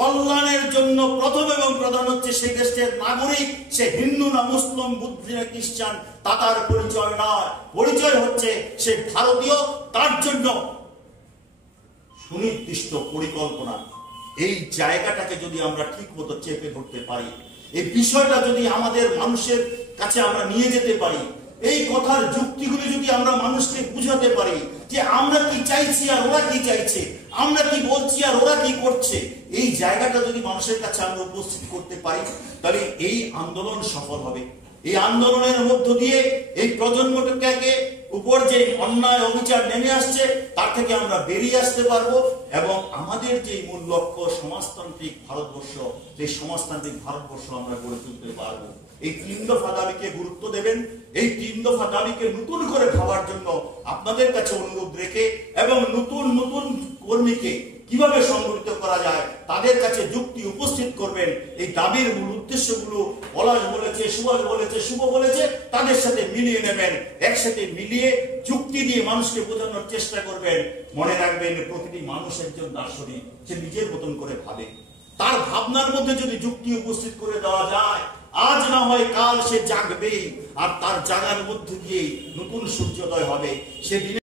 কল্যাণের জন্য প্রথম এবং প্রধান হচ্ছে সেই দেশের নাগরিক, সে হিন্দু না মুসলিম, বুদ্ধ না খ্রিস্টান, তার পরিচয় নয়। পরিচয় হচ্ছে সে ভারতীয়। তার জন্য সুনির্দিষ্ট পরিকল্পনা, এই জায়গাটাকে যদি আমরা ঠিক মতো চেপে ধরতে পারি, এই বিষয়টা যদি আমাদের মানুষের কাছে আমরা নিয়ে যেতে পারি, এই কথার যুক্তিগুলি যদি আমরা মানুষকে বুঝাতে পারি যে আমরা কি চাইছি আর ওরা কি চাইছে, আমরা কি বলছি আর ওরা কি করছে, এই জায়গাটা যদি মানুষের কাছে আমরা উপস্থিত করতে পারি, তাহলে এই আন্দোলন সফল হবে। এই আন্দোলনের মধ্য দিয়ে এই প্রজন্মটাকে উপর যে অন্যায় অবিচার নেমে আসছে তার থেকে আমরা বেরিয়ে আসতে পারবো এবং আমাদের যে মূল লক্ষ্য সমাজতান্ত্রিক ভারতবর্ষ, সেই সমাজতান্ত্রিক ভারতবর্ষ আমরা গড়ে তুলতে পারবো। এই 3 দফা দাবিকে গুরুত্ব দেবেন। এই 3 দফা দাবিকে নতুন করে ভাবার জন্য আপনাদের কাছে অনুরোধ রেখে এবং নতুন নতুন কর্মীকে কিভাবে সংগঠিত করা যায় তাদের কাছে যুক্তি উপস্থিত করবেন। এই দাবির মূল উদ্দেশ্যগুলো পলাশ বলেছে, সুভাষ বলেছে, শুভ বলেছে, তাদের সাথে মিলিয়ে নেবেন। একসাথে মিলিয়ে যুক্তি দিয়ে মানুষকে বোঝানোর চেষ্টা করবেন। মনে রাখবেন, প্রতিটি মানুষ একজন দার্শনিক, সে নিজের মতন করে ভাবে। তার ভাবনার মধ্যে যদি যুক্তি উপস্থিত করে দেওয়া যায়, আজ না হয় কাল সে জাগবেই, আর তার জাগার মধ্যে দিয়ে নতুন সূর্যোদয় হবে। সেদিন